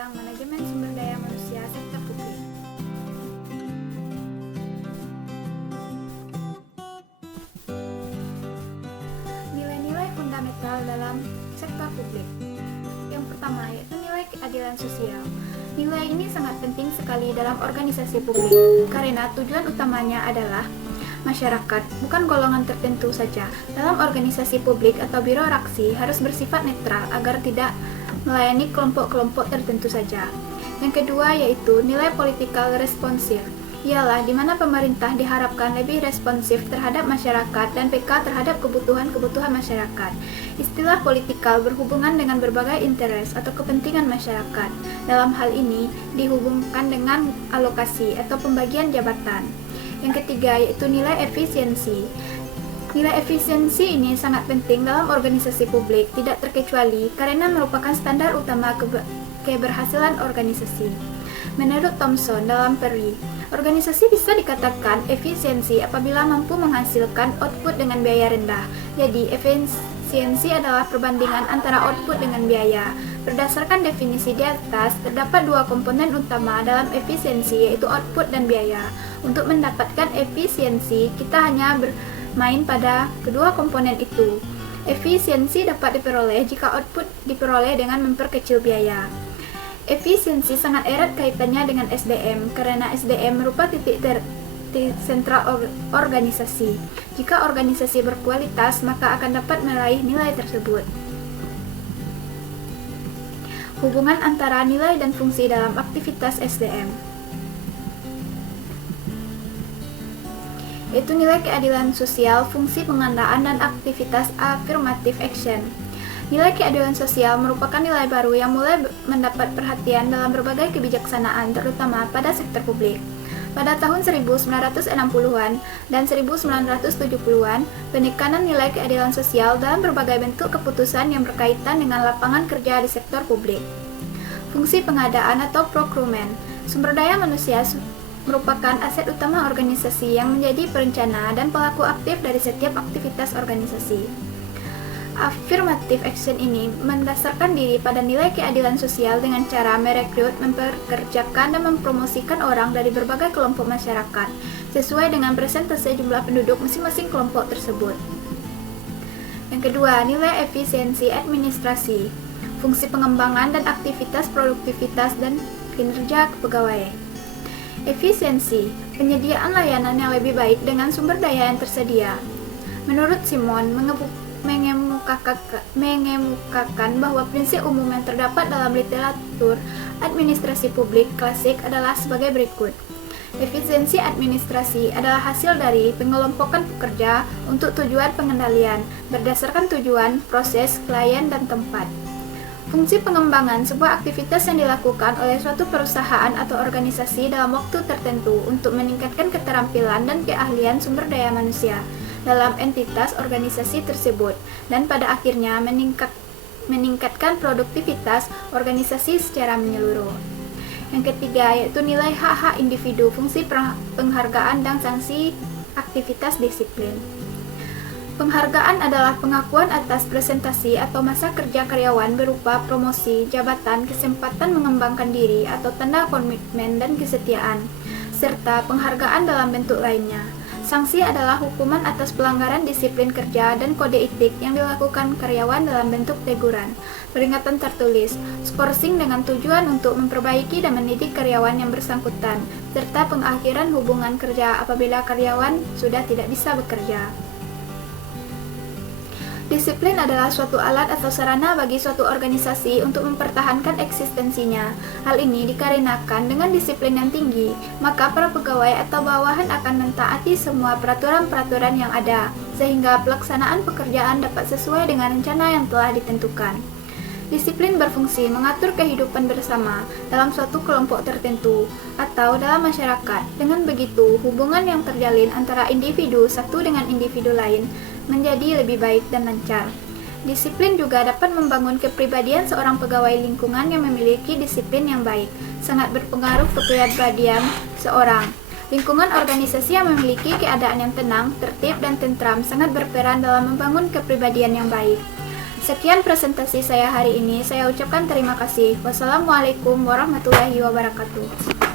tentang manajemen sumber daya manusia sektor publik. Nilai-nilai fundamental dalam sektor publik. Yang pertama yaitu nilai keadilan sosial. Nilai ini sangat penting sekali dalam organisasi publik karena tujuan utamanya adalah masyarakat, bukan golongan tertentu saja. Dalam organisasi publik atau birokrasi harus bersifat netral agar tidak melayani kelompok-kelompok tertentu saja. Yang kedua yaitu nilai political responsif, ialah di mana pemerintah diharapkan lebih responsif terhadap masyarakat dan peka terhadap kebutuhan-kebutuhan masyarakat. Istilah politikal berhubungan dengan berbagai interes atau kepentingan masyarakat. Dalam hal ini dihubungkan dengan alokasi atau pembagian jabatan. Yang ketiga yaitu nilai efisiensi. Nilai efisiensi ini sangat penting dalam organisasi publik, tidak terkecuali karena merupakan standar utama keberhasilan organisasi. Menurut Thomson dalam Perry, organisasi bisa dikatakan efisiensi apabila mampu menghasilkan output dengan biaya rendah. Jadi, efisiensi adalah perbandingan antara output dengan biaya. Berdasarkan definisi di atas, terdapat dua komponen utama dalam efisiensi, yaitu output dan biaya. Untuk mendapatkan efisiensi, kita hanya bermain pada kedua komponen itu. Efisiensi dapat diperoleh jika output diperoleh dengan memperkecil biaya. Efisiensi sangat erat kaitannya dengan SDM, karena SDM merupakan titik sentral organisasi. Jika organisasi berkualitas, maka akan dapat meraih nilai tersebut. Hubungan antara nilai dan fungsi dalam aktivitas SDM. Yaitu nilai keadilan sosial, fungsi pengadaan dan aktivitas affirmative action. Nilai keadilan sosial merupakan nilai baru yang mulai mendapat perhatian dalam berbagai kebijaksanaan, terutama pada sektor publik. Pada tahun 1960-an dan 1970-an, penekanan nilai keadilan sosial dalam berbagai bentuk keputusan yang berkaitan dengan lapangan kerja di sektor publik. Fungsi pengadaan atau procurement. Sumber daya manusia merupakan aset utama organisasi yang menjadi perencana dan pelaku aktif dari setiap aktivitas organisasi. Affirmative action ini mendasarkan diri pada nilai keadilan sosial dengan cara merekrut, mempekerjakan, dan mempromosikan orang dari berbagai kelompok masyarakat sesuai dengan persentase jumlah penduduk masing-masing kelompok tersebut. Yang kedua, nilai efisiensi administrasi, fungsi pengembangan dan aktivitas produktivitas dan kinerja kepegawaian. Efisiensi, penyediaan layanan yang lebih baik dengan sumber daya yang tersedia. Menurut Simon, mengemukakan bahwa prinsip umum yang terdapat dalam literatur administrasi publik klasik adalah sebagai berikut. Efisiensi administrasi adalah hasil dari pengelompokan pekerja untuk tujuan pengendalian berdasarkan tujuan, proses, klien, dan tempat. Fungsi pengembangan sebuah aktivitas yang dilakukan oleh suatu perusahaan atau organisasi dalam waktu tertentu untuk meningkatkan keterampilan dan keahlian sumber daya manusia dalam entitas organisasi tersebut dan pada akhirnya meningkatkan produktivitas organisasi secara menyeluruh. Yang ketiga yaitu nilai hak-hak individu, fungsi penghargaan dan sanksi aktivitas disiplin. Penghargaan adalah pengakuan atas presentasi atau masa kerja karyawan berupa promosi, jabatan, kesempatan mengembangkan diri atau tanda komitmen dan kesetiaan, serta penghargaan dalam bentuk lainnya. Sanksi adalah hukuman atas pelanggaran disiplin kerja dan kode etik yang dilakukan karyawan dalam bentuk teguran, peringatan tertulis, skorsing dengan tujuan untuk memperbaiki dan mendidik karyawan yang bersangkutan, serta pengakhiran hubungan kerja apabila karyawan sudah tidak bisa bekerja. Disiplin adalah suatu alat atau sarana bagi suatu organisasi untuk mempertahankan eksistensinya. Hal ini dikarenakan dengan disiplin yang tinggi, maka para pegawai atau bawahan akan mentaati semua peraturan-peraturan yang ada, sehingga pelaksanaan pekerjaan dapat sesuai dengan rencana yang telah ditentukan. Disiplin berfungsi mengatur kehidupan bersama dalam suatu kelompok tertentu atau dalam masyarakat. Dengan begitu, hubungan yang terjalin antara individu satu dengan individu lain menjadi lebih baik dan lancar. Disiplin juga dapat membangun kepribadian seorang pegawai lingkungan yang memiliki disiplin yang baik, sangat berpengaruh kepribadian seorang. Lingkungan organisasi yang memiliki keadaan yang tenang, tertib, dan tentram sangat berperan dalam membangun kepribadian yang baik. Sekian presentasi saya hari ini. Saya ucapkan terima kasih. Wassalamualaikum warahmatullahi wabarakatuh.